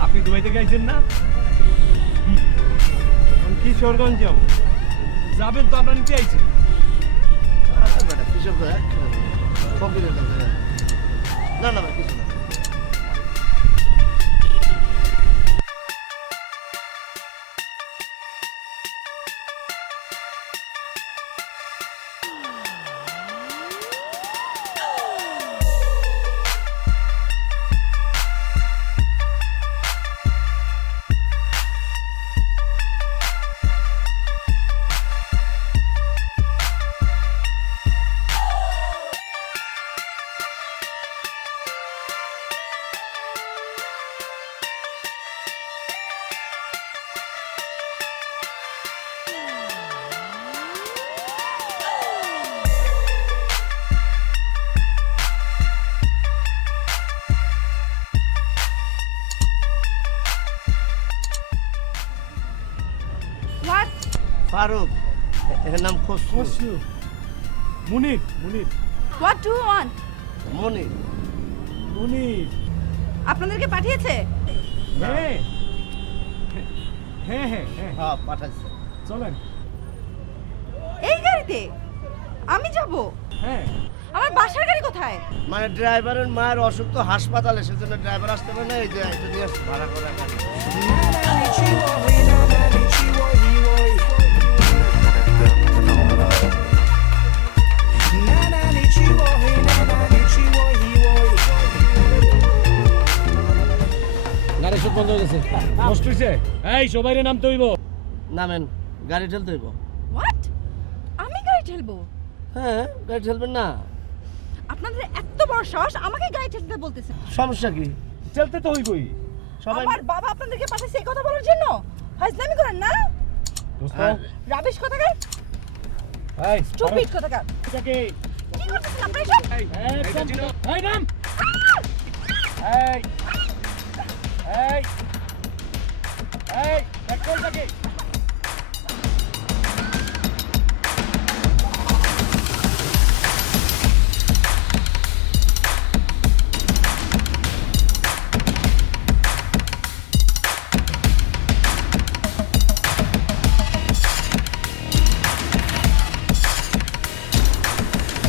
আপনি দুবাই থেকে আইছেন না কিশোরগঞ্জ যাব। যাবেন তো, আপনার নিচে আইছেন। আচ্ছা যান। না না ভাই, কিছু না। ফারুক এর নাম Khasru. Munir Munir. What do want Monir. Munir. আপনাদেরকে পাঠিয়েছে? হ্যাঁ। হ্যাঁ হ্যাঁ হ্যাঁ। হ্যাঁ পাঠাচ্ছে চলেন। এই গাড়িতে? আমি যাব। হ্যাঁ। আমার বাসার গাড়ি কোথায়? মানে ড্রাইভারের মায়ের অসুখ তো হাসপাতালে সেজন্য ড্রাইভার আসতে পারে না এই যে এটা দিয়ে ভাড়া করা গাড়ি। বন্ধ হয়ে গেছে। নষ্ট হয়েছে এই সবাই নামতে হইব। নামেন গাড়ি ঠেলতে হইব। হোয়াট আমি গাড়ি ঠেলবো? হ্যাঁ গাড়ি ঠেলবেন না। আপনাদের এত বড় সাহস আমাকে গাড়ি ঠেলতে বলতেছে। সমস্যা কি? চলতে তো হইবই। সবাই আমার বাবা আপনাদেরকে পাঠাইছে এই কথা বলার জন্য। ফাজলামি করেন না। দোস্ত। হ্যাঁ। রাবিশ কথাকার? এই স্টুপিড কথাকার? চাকে কি? করতেছেন আপনারা সব এই এই নাম! এই। এই এই পেট্রোল চাকে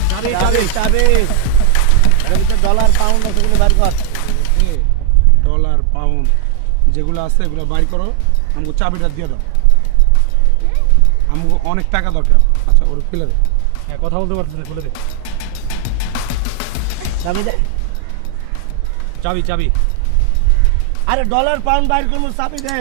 চাবি চাবি চাবি এর ভিতরে ডলার পাউন্ড আছে বার কর। ডলার পাউন্ড যেগুলো আছে এগুলো বাই করো। আমাকে চাবিটা দিয়ে দাও। আমাকে অনেক টাকা দরকার। আচ্ছা ওর ফেলে দে। হ্যাঁ কথা বলতে না খুলে দে। চাবি দে। চাবি চাবি। আরে ডলার পাউন্ড বাইর করব চাবি দে।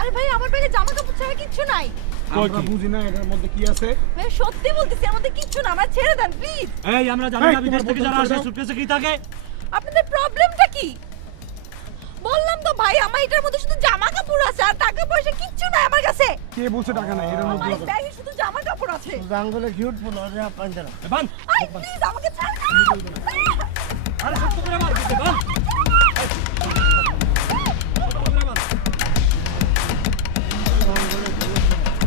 আরে ভাই আমার ব্যাগে জামা কাপড় ছাড়া কিচ্ছু নাই। আমরা বুঝি না এটার মধ্যে কি আছে। ভাই সত্যি বলতেছি মধ্যে কিচ্ছু না আমার ছেড়ে দেন প্লিজ এই আমরা জানি না বিদেশ থেকে যারা আসে। সুটকেসে কি থাকে আপনাদের প্রবলেমটা কি? এটার মধ্যে শুধু জামা কাপড় আছে আর টাকা পয়সা কিচ্ছু নাই আমার কাছে। কে বলছে টাকা নাই? এর আমার মধ্যে ব্যাগে শুধু জামা কাপড় আছে জাঙ্গলে ঘিউট ফুল ওরে আপনারা বান! আই প্লিজ আমাকে ছাড় আরে সত্য করে মার দিতে বান!